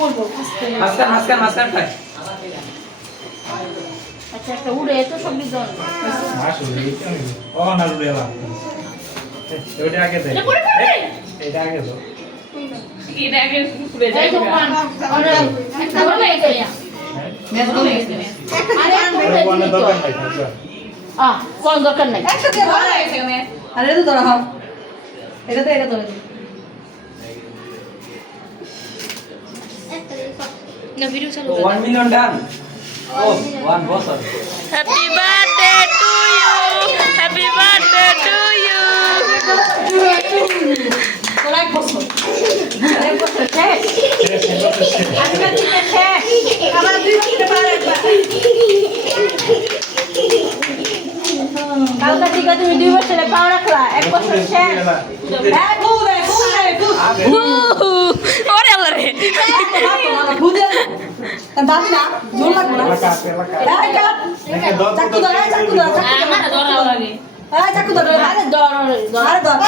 বলবো মাঝখান খাই আচ্ছা একটা উড়ে তো সবজি দাও ও না রুলেলা ওইটা আগে দে এটা আগে দাও এটা আগে পুরে যাই এই দোকান আরে একটা বলে গেছে মেজ করে গেছে আরে কোন দোকান নাই থাকবে কোন দরকার নাই একসাথে ধরা গেছে মে আরে তো ধরা হোক এটা তো এটা ধরে না ভিডিও চালু 1 মিলিয়ন ডান ও 1 বছর happy birthday to you happy birthday to you তোর এক বছর এক বছর শেষ আজকে থেকে শেষ আবার 2 বছর পর একবার কালকা থেকে তুমি 2 বছরে পাও রাখলা এক বছর শেষ হ্যাঁ বুদে ওরে আল্লাহ রে বুদে দাদি না জোর লাগবে না এলাকা এই কাট নাকি দত চাকু ধরে চাকু ধরে আমার ধরা লাগে এই চাকু ধরে আরে ধর আরে ধর